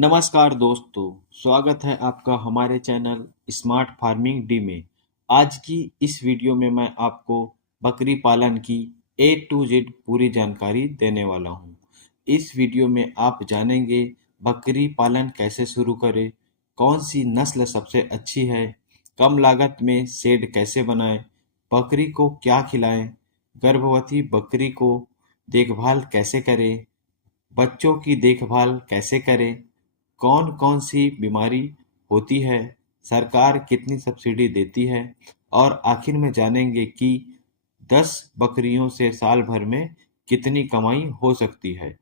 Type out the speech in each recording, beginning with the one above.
नमस्कार दोस्तों, स्वागत है आपका हमारे चैनल स्मार्ट फार्मिंग डी में। आज की इस वीडियो में मैं आपको बकरी पालन की ए टू जेड पूरी जानकारी देने वाला हूं। इस वीडियो में आप जानेंगे बकरी पालन कैसे शुरू करें, कौन सी नस्ल सबसे अच्छी है, कम लागत में शेड कैसे बनाएं, बकरी को क्या खिलाएं, गर्भवती बकरी को देखभाल कैसे करें, बच्चों की देखभाल कैसे करें, कौन-कौन सी बीमारी होती है, सरकार कितनी सब्सिडी देती है और आखिर में जानेंगे कि 10 बकरियों से साल भर में कितनी कमाई हो सकती है।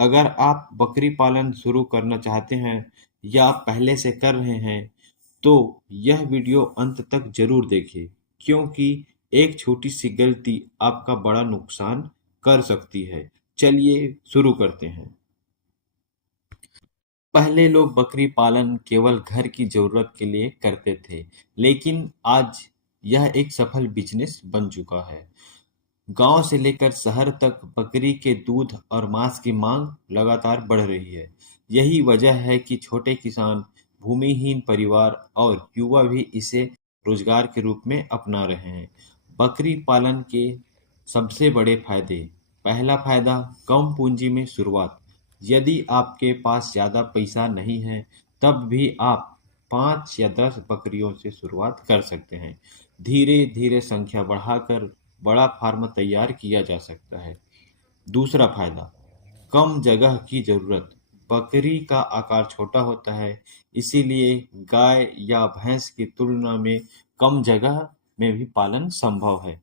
अगर आप बकरी पालन शुरू करना चाहते हैं या पहले से कर रहे हैं, तो यह वीडियो अंत तक जरूर देखें, क्योंकि एक छोटी सी गलती आपका बड़ा नुकसान कर सकती है। चलिए शुरू करते हैं। पहले लोग बकरी पालन केवल घर की जरूरत के लिए करते थे, लेकिन आज यह एक सफल बिजनेस बन चुका है। गांव से लेकर शहर तक बकरी के दूध और मांस की मांग लगातार बढ़ रही है। यही वजह है कि छोटे किसान, भूमिहीन परिवार और युवा भी इसे रोजगार के रूप में अपना रहे हैं। बकरी पालन के सबसे बड़े फायदे। पहला फायदा, कम पूंजी में शुरुआत। यदि आपके पास ज्यादा पैसा नहीं है, तब भी आप 5 या 10 बकरियों से शुरुआत कर सकते हैं। धीरे धीरे संख्या बढ़ाकर बड़ा फार्म तैयार किया जा सकता है। दूसरा फायदा, कम जगह की जरूरत। बकरी का आकार छोटा होता है, इसीलिए गाय या भैंस की तुलना में कम जगह में भी पालन संभव है।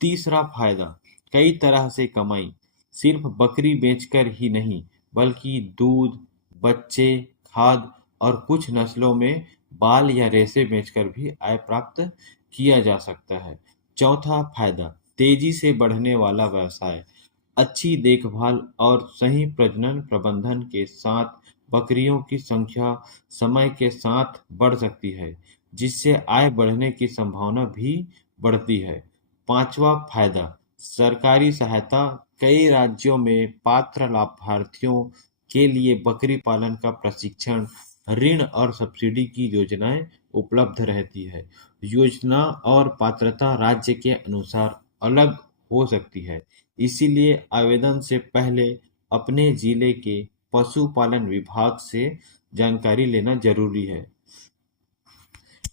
तीसरा फायदा, कई तरह से कमाई। सिर्फ बकरी बेचकर ही नहीं, बल्कि दूध, बच्चे, खाद और कुछ नस्लों में बाल या रेशे बेचकर भी आय प्राप्त किया जा सकता है। चौथा फायदा, तेजी से बढ़ने वाला व्यवसाय। अच्छी देखभाल और सही प्रजनन प्रबंधन के साथ बकरियों की संख्या समय के साथ बढ़ सकती है, जिससे आय बढ़ने की संभावना भी बढ़ती है। पांचवा फायदा, सरकारी सहायता। कई राज्यों में पात्र लाभार्थियों के लिए बकरी पालन का प्रशिक्षण, ऋण और सब्सिडी की योजनाएं उपलब्ध रहती है। योजना और पात्रता राज्य के अनुसार अलग हो सकती है, इसीलिए आवेदन से पहले अपने जिले के पशुपालन विभाग से जानकारी लेना जरूरी है।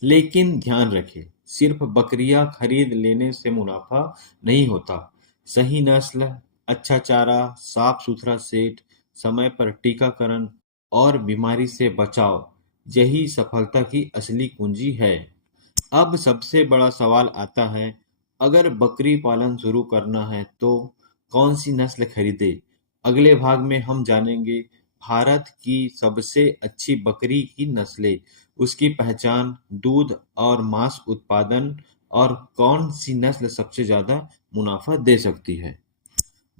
लेकिन ध्यान रखें, सिर्फ बकरियां खरीद लेने से मुनाफा नहीं होता। सही नस्ल, अच्छा चारा, साफ सुथरा सेट, समय पर टीकाकरण और बीमारी से बचाव, यही सफलता की असली कुंजी है। अब सबसे बड़ा सवाल आता है, अगर बकरी पालन शुरू करना है तो कौन सी नस्ल खरीदे। अगले भाग में हम जानेंगे भारत की सबसे अच्छी बकरी की नस्लें, उसकी पहचान, दूध और मांस उत्पादन और कौन सी नस्ल सबसे ज्यादा मुनाफा दे सकती है।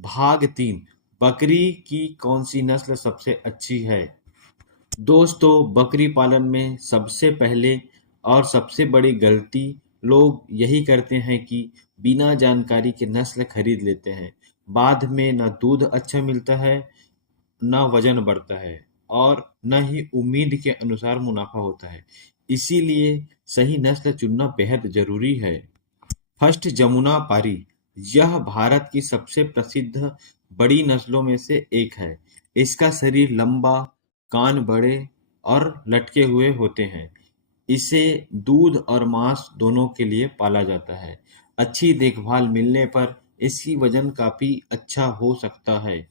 भाग 3, बकरी की कौन सी नस्ल सबसे अच्छी है। दोस्तों, बकरी पालन में सबसे पहले और सबसे बड़ी गलती लोग यही करते हैं कि बिना जानकारी के नस्ल खरीद लेते हैं। बाद में न दूध अच्छा मिलता है, न वजन बढ़ता है और न ही उम्मीद के अनुसार मुनाफा होता है। इसीलिए सही नस्ल चुनना बेहद जरूरी है। फर्स्ट, जमुना पारी। यह भारत की सबसे प्रसिद्ध बड़ी नस्लों में से एक है। इसका शरीर लंबा, कान बड़े और लटके हुए होते हैं। इसे दूध और मांस दोनों के लिए पाला जाता है। अच्छी देखभाल मिलने पर इसकी वजन काफी अच्छा हो सकता है।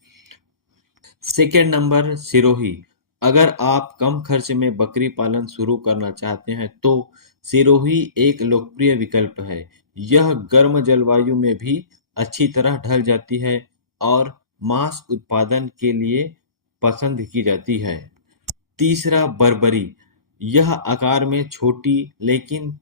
Second number, Sirohi. अगर आप कम खर्च में बकरी पालन शुरू करना चाहते हैं तो सिरोही एक लोकप्रिय विकल्प है। यह गर्म जलवायु में भी अच्छी तरह ढल जाती है और मांस उत्पादन के लिए पसंद की जाती है। तीसरा, बर्बरी। यह आकार में छोटी लेकिन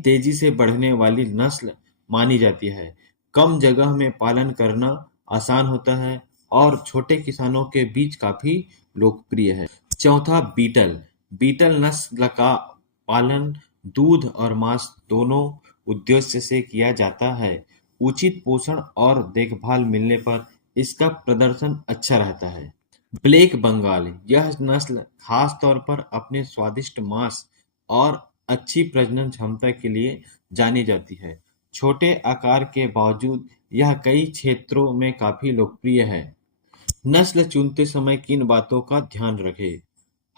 तेजी से बढ़ने वाली नस्ल मानी जाती है। कम जगह में पालन करना आसान होता है और छोटे किसानों के बीच काफी लोकप्रिय है। चौथा, बीटल। बीटल नस्ल का पालन दूध और मांस दोनों उद्देश्य से किया जाता है। उचित पोषण और देखभाल मिलने पर इसका प्रदर्शन अच्छा रहता है। ब्लैक बंगाल यह नस्ल खास तौर पर अपने स्वादिष्ट मांस और अच्छी प्रजनन क्षमता के लिए जानी जाती है। छोटे आकार के बावजूद यह कई क्षेत्रों में काफी लोकप्रिय है। नस्ल चुनते समय किन बातों का ध्यान रखें?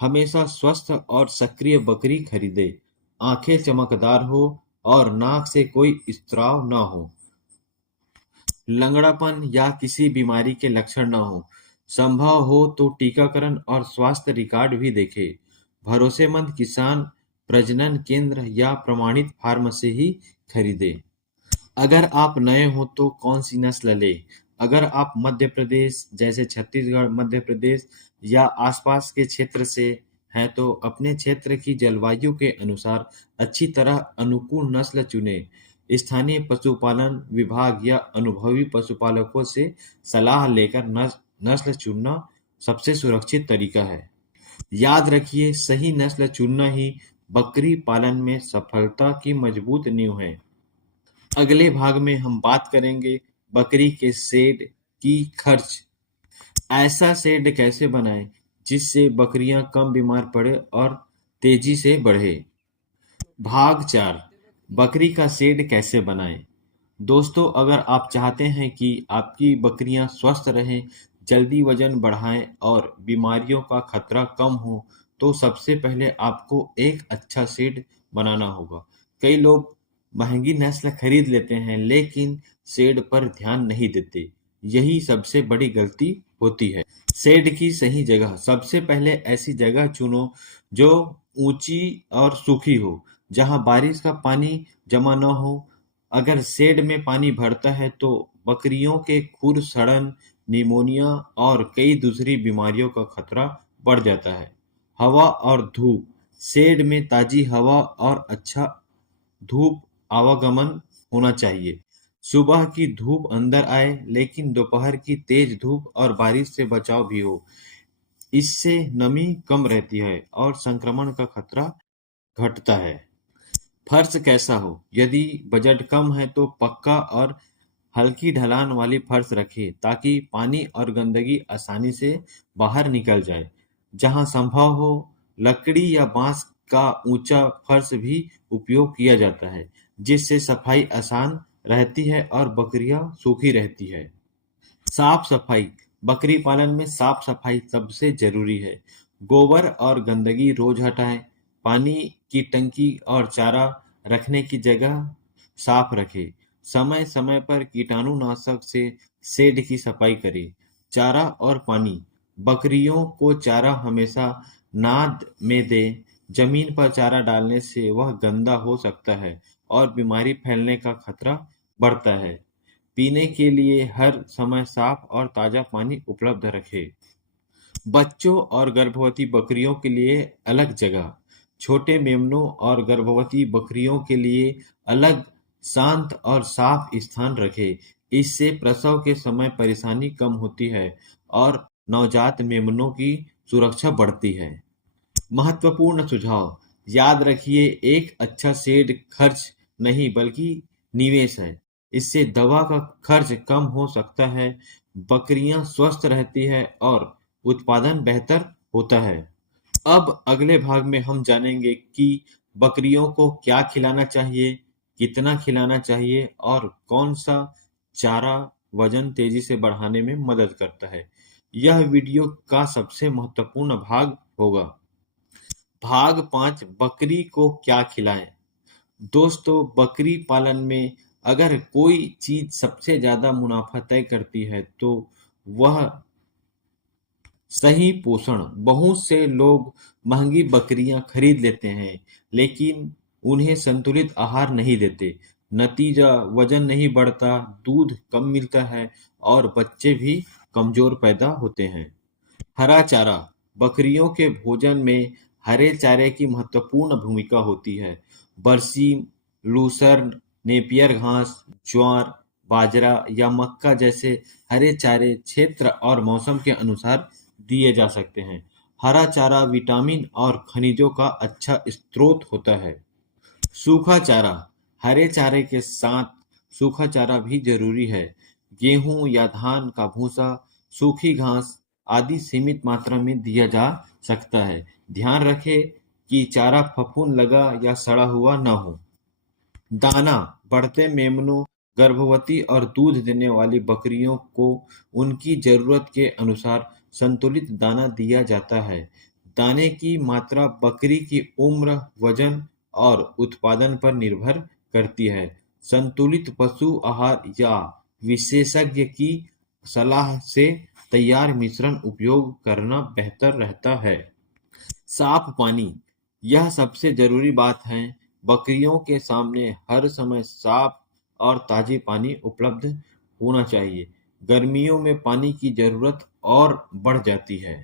हमेशा स्वस्थ और सक्रिय बकरी खरीदें, आंखें चमकदार हो और नाक से कोई स्त्राव न हो, लंगड़ापन या किसी बीमारी के लक्षण न हो। संभव हो तो टीकाकरण और स्वास्थ्य रिकॉर्ड भी देखें। भरोसेमंद किसान, प्रजनन केंद्र या प्रमाणित फार्म से ही खरीदें। अगर आप नए हो तो कौन सी नस्ल लें? अगर आप मध्य प्रदेश जैसे छत्तीसगढ़, मध्य प्रदेश या आसपास के क्षेत्र से हैं तो अपने क्षेत्र की जलवायु के अनुसार अच्छी तरह अनुकूल नस्ल चुनें। स्थानीय पशुपालन विभाग या अनुभवी पशुपालकों से सलाह लेकर नस्ल चुनना सबसे सुरक्षित तरीका है। याद रखिए, सही नस्ल चुनना ही बकरी पालन में सफलता की मजबूत नींव है। अगले भाग में हम बात करेंगे बकरी के शेड की खर्च। ऐसा शेड कैसे बनाएं जिससे बकरियां कम बीमार पड़े और तेजी से बढ़े। भाग 4, बकरी का शेड कैसे बनाएं। दोस्तों, अगर आप चाहते हैं कि आपकी बकरियां स्वस्थ रहें, जल्दी वजन बढ़ाएं और बीमारियों का खतरा कम हो, तो सबसे पहले आपको एक अच्छा शेड बनाना होगा। कई लोग महंगी नस्ल खरीद लेते हैं लेकिन शेड पर ध्यान नहीं देते। यही सबसे बड़ी गलती होती है। शेड की सही जगह। सबसे पहले ऐसी जगह चुनो जो ऊंची और सूखी हो, जहां बारिश का पानी जमा न हो। अगर शेड में पानी भरता है तो बकरियों के खुर सड़न, निमोनिया और कई दूसरी बीमारियों का खतरा बढ़ जाता है। हवा और धूप। शेड में ताजी हवा और अच्छा धूप आवागमन होना चाहिए। सुबह की धूप अंदर आए लेकिन दोपहर की तेज धूप और बारिश से बचाव भी हो। इससे नमी कम रहती है और संक्रमण का खतरा घटता है। फर्श कैसा हो? यदि बजट कम है तो पक्का और हल्की ढलान वाली फर्श रखें ताकि पानी और गंदगी आसानी से बाहर निकल जाए। जहां संभव हो, लकड़ी या बांस का ऊंचा फर्श भी उपयोग किया जाता है, जिससे सफाई आसान रहती है और बकरियां सूखी रहती है। साफ सफाई। बकरी पालन में साफ सफाई सबसे जरूरी है। गोबर और गंदगी रोज हटाएं। पानी की टंकी और चारा रखने की जगह साफ रखें। समय समय पर कीटाणुनाशक से शेड की सफाई करें। चारा और पानी। बकरियों को चारा हमेशा नाद में दें। जमीन पर चारा डालने से वह गंदा हो सकता है और बीमारी फैलने का खतरा बढ़ता है। पीने के लिए हर समय साफ और ताजा पानी उपलब्ध रखें। बच्चों और गर्भवती बकरियों के लिए अलग जगह। छोटे मेमनों और गर्भवती बकरियों के लिए अलग शांत और साफ स्थान रखें। इससे प्रसव के समय परेशानी कम होती है और नवजात मेमनों की सुरक्षा बढ़ती है। महत्वपूर्ण सुझाव। याद रखिए, एक अच्छा शेड खर्च नहीं बल्कि निवेश है। इससे दवा का खर्च कम हो सकता है, बकरियां स्वस्थ रहती है और उत्पादन बेहतर होता है। अब अगले भाग में हम जानेंगे कि बकरियों को क्या खिलाना चाहिए, कितना खिलाना चाहिए और कौन सा चारा वजन तेजी से बढ़ाने में मदद करता है। यह वीडियो का सबसे महत्वपूर्ण भाग होगा। भाग 5, बकरी को क्या खिलाएं। दोस्तों, बकरी पालन में अगर कोई चीज सबसे ज्यादा मुनाफा तय करती है तो वह सही पोषण। बहुत से लोग महंगी बकरियां खरीद लेते हैं लेकिन उन्हें संतुलित आहार नहीं देते। नतीजा वजन नहीं बढ़ता, दूध कम मिलता है और बच्चे भी कमजोर पैदा होते हैं। हरा चारा। बकरियों के भोजन में हरे चारे की महत्वपूर्ण भूमिका होती है। बरसीम, लूसर्न, नेपियर घास, ज्वार, बाजरा या मक्का जैसे हरे चारे क्षेत्र और मौसम के अनुसार दिए जा सकते हैं। हरा चारा विटामिन और खनिजों का अच्छा स्रोत होता है। सूखा चारा। हरे चारे के साथ सूखा चारा भी जरूरी है। गेहूं या धान का भूसा, सूखी घास आदि सीमित मात्रा में दिया जा सकता है। ध्यान रखें कि चारा फफूंद लगा या सड़ा हुआ न हो। दाना: बढ़ते मेमनों, गर्भवती और दूध देने वाली बकरियों को उनकी जरूरत के अनुसार संतुलित दाना दिया जाता है। दाने की मात्रा बकरी की उम्र, वजन और उत्पादन पर निर्भर करती है। संतुलित पशु आहार या विशेषज्ञ की सलाह से तैयार मिश्रण उपयोग करना बेहतर रहता है। साफ पानी: यह सबसे जरूरी बात है। बकरियों के सामने हर समय साफ और ताज़ी पानी उपलब्ध होना चाहिए। गर्मियों में पानी की जरूरत और बढ़ जाती है।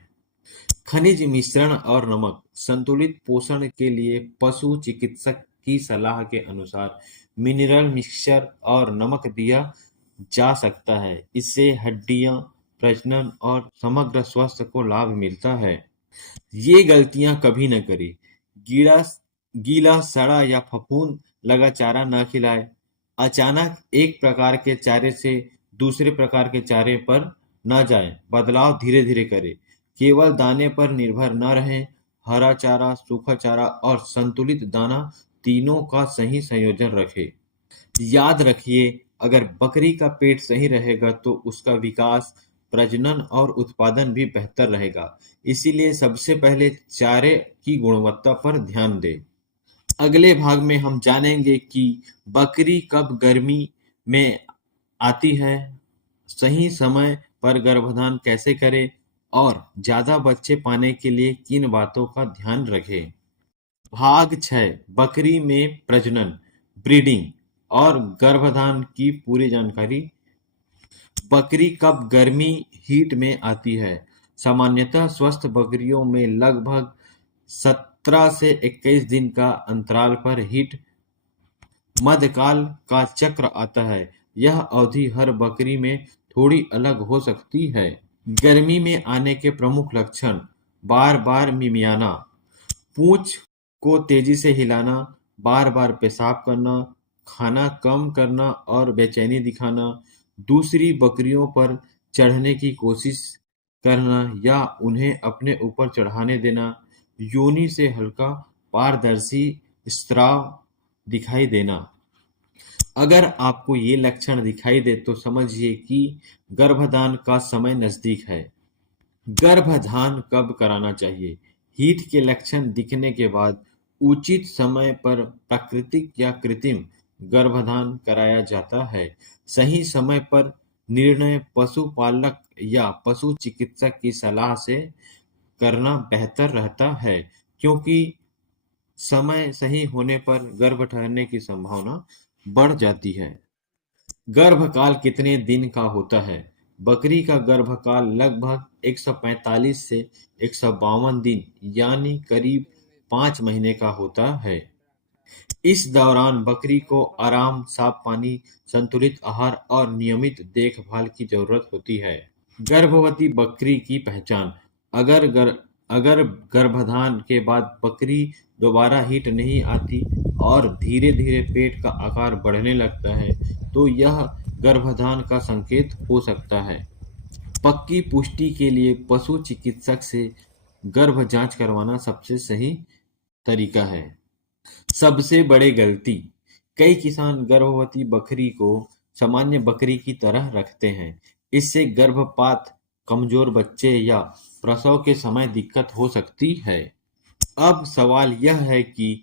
खनिज मिश्रण और नमक: संतुलित पोषण के लिए पशु चिकित्सक की सलाह के अनुसार मिनरल मिक्सचर और नमक दिया जा सकता है। इससे हड्डियां, प्रजनन और समग्र स्वास्थ्य को लाभ मिलता है। ये गलतियां कभी न करें। गीला गीला, सड़ा या फफूंद लगा चारा न खिलाएं। अचानक एक प्रकार के चारे से दूसरे प्रकार के चारे पर न जाएं। बदलाव धीरे धीरे करें। केवल दाने पर निर्भर न रहें। हरा चारा, सूखा चारा और संतुलित दाना तीनों का सही संयोजन रखें। याद रखिए, अगर बकरी का पेट सही रहेगा तो उसका विकास, प्रजनन और उत्पादन भी बेहतर रहेगा। इसीलिए सबसे पहले चारे की गुणवत्ता पर ध्यान दें। अगले भाग में हम जानेंगे कि बकरी कब गर्मी में आती है, सही समय पर गर्भाधान कैसे करें और ज्यादा बच्चे पाने के लिए किन बातों का ध्यान रखें। भाग 6: बकरी में प्रजनन, ब्रीडिंग और गर्भाधान की पूरी जानकारी। बकरी कब गर्मी हीट में आती है? सामान्यतः स्वस्थ बकरियों में लगभग 17 से 21 दिन का अंतराल पर हीट मध्यकाल का चक्र आता है। यह अवधि हर बकरी में थोड़ी अलग हो सकती है। गर्मी में आने के प्रमुख लक्षण: बार बार मिमियाना, पूंछ को तेजी से हिलाना, बार बार पेशाब करना, खाना कम करना और बेचैनी दिखाना, दूसरी बकरियों पर चढ़ने की कोशिश करना या उन्हें अपने ऊपर चढ़ाने देना, योनि से हल्का पारदर्शी स्राव दिखाई देना। अगर आपको ये लक्षण दिखाई दे तो समझिए कि गर्भाधान का समय नजदीक है। गर्भाधान कब कराना चाहिए? हीट के लक्षण दिखने के बाद उचित समय पर प्राकृतिक या कृत्रिम गर्भाधान कराया जाता है। सही समय पर निर्णय पशुपालक या पशु चिकित्सक की सलाह से करना बेहतर रहता है, क्योंकि समय सही होने पर गर्भ ठहरने की संभावना बढ़ जाती है। गर्भकाल कितने दिन का होता है? बकरी का गर्भकाल लगभग 145 से 152 दिन यानी करीब 5 महीने का होता है। इस दौरान बकरी को आराम, साफ पानी, संतुलित आहार और नियमित देखभाल की जरूरत होती है। गर्भवती बकरी की पहचान: अगर गर्भाधान के बाद बकरी दोबारा हीट नहीं आती और धीरे धीरे पेट का आकार बढ़ने लगता है तो यह गर्भाधान का संकेत हो सकता है। पक्की पुष्टि के लिए पशु चिकित्सक से गर्भ जांच करवाना सबसे सही तरीका है। सबसे बड़ी गलती: कई किसान गर्भवती बकरी को सामान्य बकरी की तरह रखते हैं। इससे गर्भपात, कमजोर बच्चे या प्रसव के समय दिक्कत हो सकती है। अब सवाल यह है कि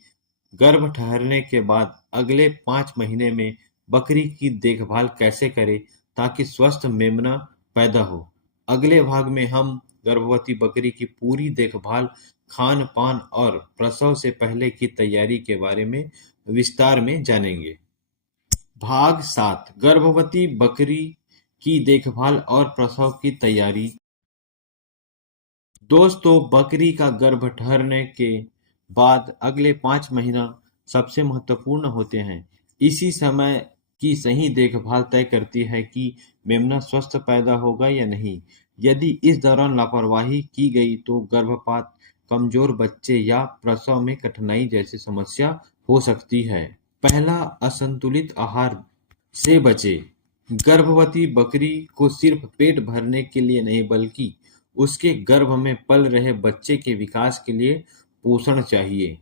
गर्भ ठहरने के बाद अगले 5 महीने में बकरी की देखभाल कैसे करें ताकि स्वस्थ मेमना पैदा हो। अगले भाग में हम गर्भवती बकरी की पूरी देखभाल, खान पान और प्रसव से पहले की तैयारी के बारे में विस्तार में जानेंगे। भाग 7: गर्भवती बकरी की देखभाल और प्रसव की तैयारी। दोस्तों, बकरी का गर्भ ठहरने के बाद अगले 5 महीना सबसे महत्वपूर्ण होते हैं। इसी समय की सही देखभाल तय करती है कि मेमना स्वस्थ पैदा होगा या नहीं। यदि इस दौरान लापरवाही की गई तो गर्भपात, कमजोर बच्चे या प्रसव में कठिनाई जैसी समस्या हो सकती है। पहला, असंतुलित आहार से बचें। गर्भवती बकरी को सिर्फ पेट भरने के लिए नहीं बल्कि उसके गर्भ में पल रहे बच्चे के विकास के लिए पोषण चाहिए।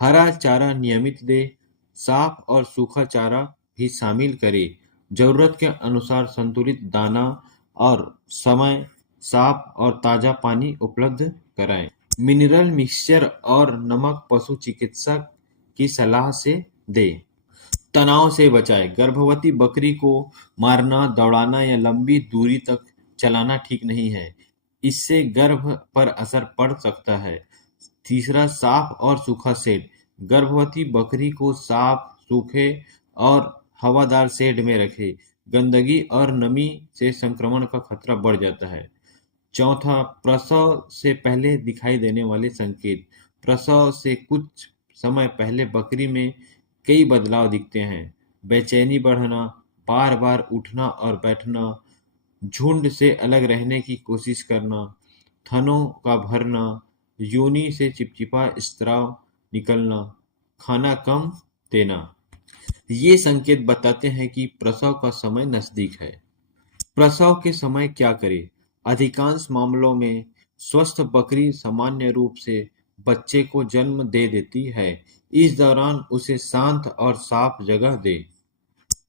हरा चारा नियमित दे, साफ और सूखा चारा भी शामिल करें। जरूरत के अनुसार संतुलित दाना और समय साफ और ताजा पानी उपलब्ध कराएं। मिनरल मिक्सचर और नमक पशु चिकित्सक की सलाह से दें। तनाव से बचाएं। गर्भवती बकरी को मारना, दौड़ाना या लंबी दूरी तक चलाना ठीक नहीं है। इससे गर्भ पर असर पड़ सकता है। तीसरा, साफ और सूखा शेड। गर्भवती बकरी को साफ, सूखे और हवादार शेड में रखें। गंदगी और नमी से संक्रमण का खतरा बढ़ जाता है। चौथा, प्रसव से पहले दिखाई देने वाले संकेत। प्रसव से कुछ समय पहले बकरी में कई बदलाव दिखते हैं। बेचैनी बढ़ना, बार बार उठना और बैठना, झुंड से अलग रहने की कोशिश करना, थनों का भरना, योनि से चिपचिपा स्राव निकलना, खाना कम देना। ये संकेत बताते हैं कि प्रसव का समय नजदीक है। प्रसव के समय क्या करें? अधिकांश मामलों में स्वस्थ बकरी सामान्य रूप से बच्चे को जन्म दे देती है। इस दौरान उसे शांत और साफ जगह दें।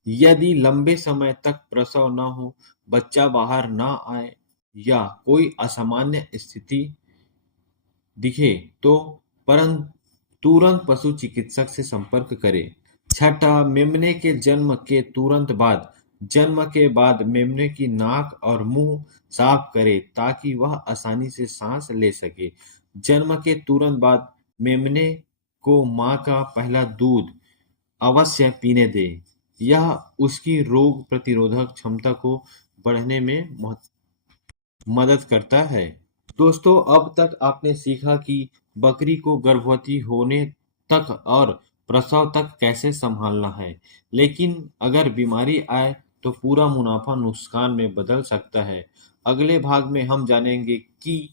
यदि लंबे समय तक प्रसव न हो, बच्चा बाहर न आए या कोई असामान्य स्थिति दिखे तो तुरंत पशु चिकित्सक से संपर्क करें। छठा, मेमने के जन्म के तुरंत बाद। जन्म के बाद मेमने की नाक और मुंह साफ करें ताकि वह आसानी से सांस ले सके। जन्म के तुरंत बाद मेमने को मां का पहला दूध अवश्य पीने दें। यह उसकी रोग प्रतिरोधक क्षमता को बढ़ने में मदद करता है। दोस्तों, अब तक आपने सीखा कि बकरी को गर्भवती होने तक और प्रसव तक कैसे संभालना है। लेकिन अगर बीमारी आए तो पूरा मुनाफा नुकसान में बदल सकता है। अगले भाग में हम जानेंगे कि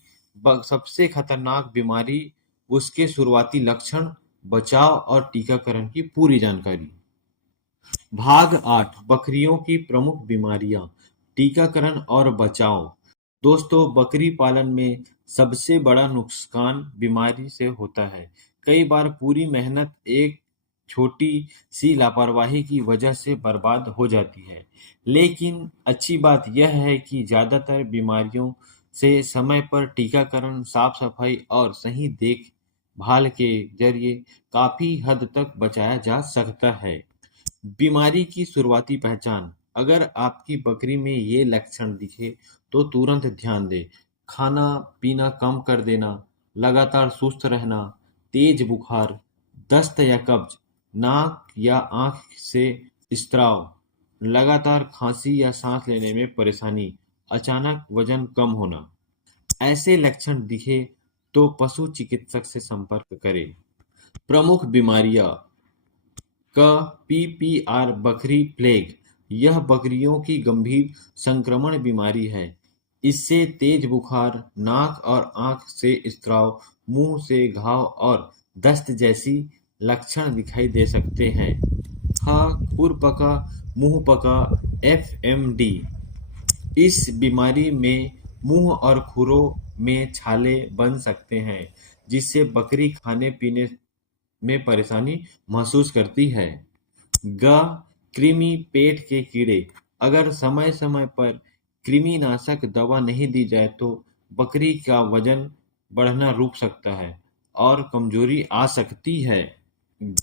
सबसे खतरनाक बीमारी, उसके शुरुआती लक्षण, बचाव और टीकाकरण की पूरी जानकारी। भाग 8, बकरियों की प्रमुख बीमारियां, टीकाकरण और बचाव। दोस्तों, बकरी पालन में सबसे बड़ा नुकसान बीमारी से होता है। कई बार पूरी मेहनत एक छोटी सी लापरवाही की वजह से बर्बाद हो जाती है। लेकिन अच्छी बात यह है कि ज्यादातर बीमारियों से समय पर टीकाकरण, साफ सफाई और सही देखभाल के जरिए काफी हद तक बचाया जा सकता है। बीमारी की शुरुआती पहचान। अगर आपकी बकरी में ये लक्षण दिखे तो तुरंत ध्यान दें। खाना पीना कम कर देना, लगातार सुस्त रहना, तेज बुखार, दस्त या कब्ज, नाक या आंख से स्राव, लगातार खांसी या सांस लेने में परेशानी, अचानक वजन कम होना। ऐसे लक्षण दिखे तो पशु चिकित्सक से संपर्क करें। प्रमुख बीमारियां का पीपीआर, बकरी प्लेग। यह बकरियों की गंभीर संक्रमण बीमारी है। इससे तेज बुखार, नाक और आंख से स्राव, मुंह से घाव और दस्त जैसी लक्षण दिखाई दे सकते हैं। खुरपका, मुंह पका, एफएमडी। इस बीमारी में मुंह और खुरों में छाले बन सकते हैं, जिससे बकरी खाने पीने में परेशानी महसूस करती है। कृमि, पेट के कीड़े। अगर समय समय पर कृमिनाशक दवा नहीं दी जाए तो बकरी का वजन बढ़ना रुक सकता है और कमजोरी आ सकती है।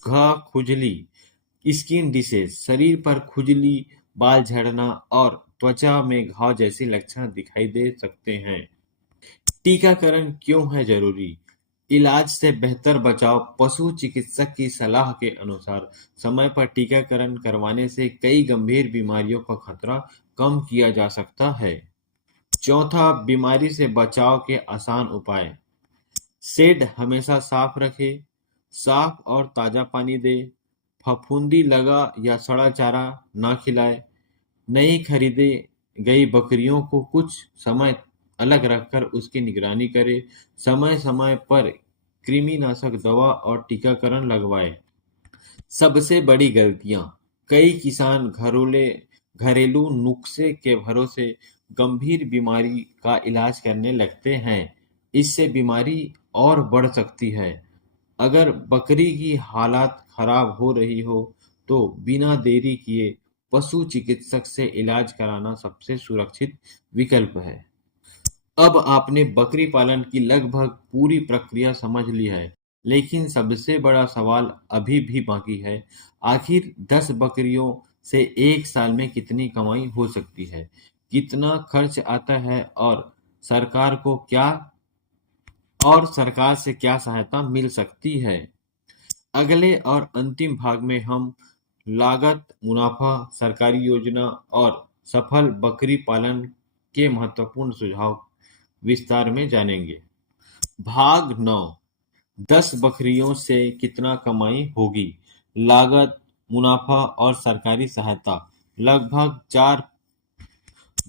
खुजली, स्किन डिसीज। शरीर पर खुजली, बाल झड़ना और त्वचा में घाव जैसे लक्षण दिखाई दे सकते हैं। टीकाकरण क्यों है जरूरी? इलाज से बेहतर बचाव। पशु चिकित्सक की सलाह के अनुसार समय पर टीकाकरण करवाने से कई गंभीर बीमारियों का खतरा कम किया जा सकता है। चौथा, बीमारी से बचाव के आसान उपाय। शेड हमेशा साफ रखें, साफ और ताजा पानी दे, फफूंदी लगा या सड़ा चारा ना खिलाए, नई खरीदी गई बकरियों को कुछ समय अलग रखकर उसकी निगरानी करें, समय समय पर कृमिनाशक दवा और टीकाकरण लगवाएं। सबसे बड़ी गलतियां। कई किसान घरेलू नुस्खे के भरोसे गंभीर बीमारी का इलाज करने लगते हैं। इससे बीमारी और बढ़ सकती है। अगर बकरी की हालत खराब हो रही हो तो बिना देरी किए पशु चिकित्सक से इलाज कराना सबसे सुरक्षित विकल्प है। अब आपने बकरी पालन की लगभग पूरी प्रक्रिया समझ ली है, लेकिन सबसे बड़ा सवाल अभी भी बाकी है। आखिर 10 बकरियों से एक साल में कितनी कमाई हो सकती है? कितना खर्च आता है और सरकार से क्या सहायता मिल सकती है? अगले और अंतिम भाग में हम लागत, मुनाफा, सरकारी योजना और सफल बकरी पालन के महत्वपूर्ण सुझाव विस्तार में जानेंगे। भाग 9। 10 बकरियों से कितना कमाई होगी? लागत, मुनाफा और सरकारी सहायता लगभग 4।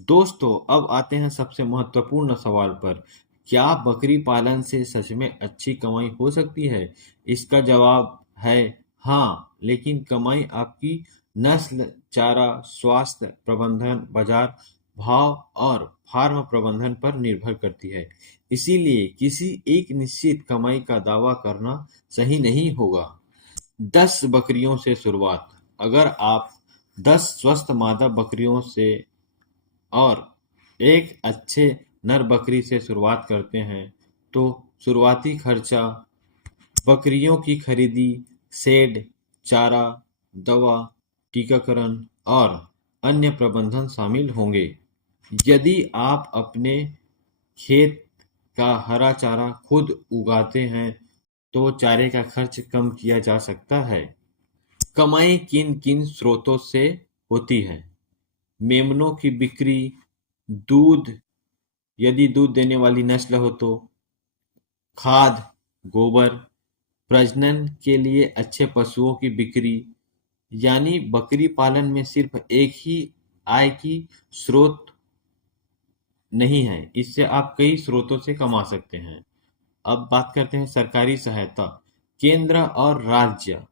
दोस्तों, अब आते हैं सबसे महत्वपूर्ण सवाल पर। क्या बकरी पालन से सच में अच्छी कमाई हो सकती है? इसका जवाब है हाँ, लेकिन कमाई आपकी नस्ल, चारा, स्वास्थ्य प्रबंधन, बाजार भाव और फार्म प्रबंधन पर निर्भर करती है। इसीलिए किसी एक निश्चित कमाई का दावा करना सही नहीं होगा। 10 बकरियों से शुरुआत। अगर आप 10 स्वस्थ मादा बकरियों से और एक अच्छे नर बकरी से शुरुआत करते हैं तो शुरुआती खर्चा, बकरियों की खरीदी, शेड, चारा, दवा, टीकाकरण और अन्य प्रबंधन शामिल होंगे। यदि आप अपने खेत का हरा चारा खुद उगाते हैं तो चारे का खर्च कम किया जा सकता है। कमाई किन किन स्रोतों से होती है? मेमनों की बिक्री, दूध यदि दूध देने वाली नस्ल हो तो, खाद, गोबर, प्रजनन के लिए अच्छे पशुओं की बिक्री। यानी बकरी पालन में सिर्फ एक ही आय की स्रोत नहीं है, इससे आप कई स्रोतों से कमा सकते हैं। अब बात करते हैं सरकारी सहायता। केंद्र और राज्य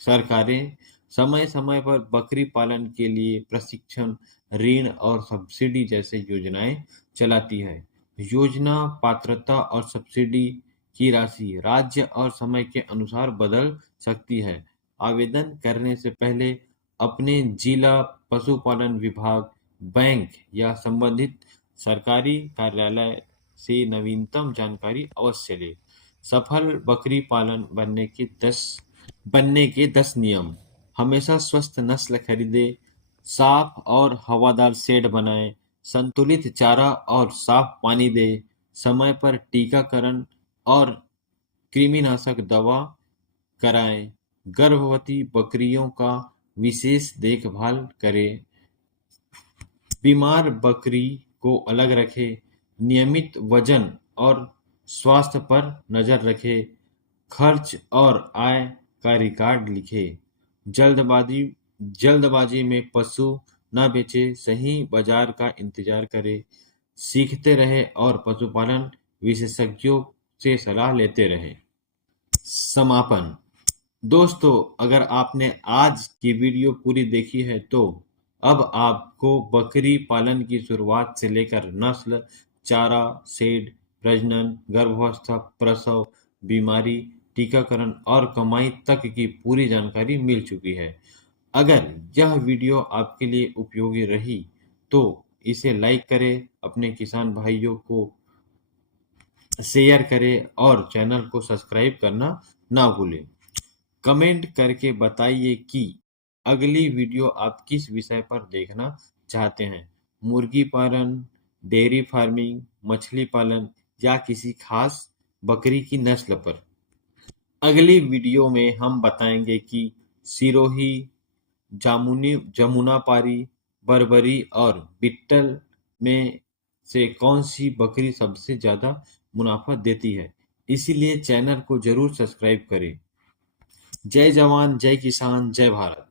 सरकारें समय समय पर बकरी पालन के लिए प्रशिक्षण, ऋण और सब्सिडी जैसे योजनाएं चलाती है। योजना, पात्रता और सब्सिडी की राशि राज्य और समय के अनुसार बदल सकती है। आवेदन करने से पहले अपने जिला पशुपालन विभाग, बैंक या संबंधित सरकारी कार्यालय से नवीनतम जानकारी अवश्य लें। सफल बकरी पालन बनने के 10 नियम। हमेशा स्वस्थ नस्ल खरीदें, साफ और हवादार शेड बनाएं, संतुलित चारा और साफ पानी दें, समय पर टीकाकरण और कृमिनाशक दवा कराएं, गर्भवती बकरियों का विशेष देखभाल करें, बीमार बकरी को अलग रखें, नियमित वजन और स्वास्थ्य पर नजर रखें, खर्च और आय का रिकॉर्ड लिखें, जल्दबाजी में पशु न बेचें, सही बाजार का इंतजार करें, सीखते रहें और पशुपालन विशेषज्ञों से सलाह लेते रहें। समापन। दोस्तों, अगर आपने आज की वीडियो पूरी देखी है तो अब आपको बकरी पालन की शुरुआत से लेकर नस्ल, चारा, शेड, प्रजनन, गर्भावस्था, प्रसव, बीमारी, टीकाकरण और कमाई तक की पूरी जानकारी मिल चुकी है। अगर यह वीडियो आपके लिए उपयोगी रही तो इसे लाइक करें, अपने किसान भाइयों को शेयर करें और चैनल को सब्सक्राइब करना ना भूलें। कमेंट करके बताइए कि अगली वीडियो आप किस विषय पर देखना चाहते हैं। मुर्गी पालन, डेयरी फार्मिंग, मछली पालन या किसी खास बकरी की नस्ल पर। अगली वीडियो में हम बताएंगे कि सिरोही, जमुनापारी, बर्बरी और बिट्टल में से कौन सी बकरी सबसे ज्यादा मुनाफा देती है। इसीलिए चैनल को जरूर सब्सक्राइब करें। जय जवान, जय किसान, जय भारत।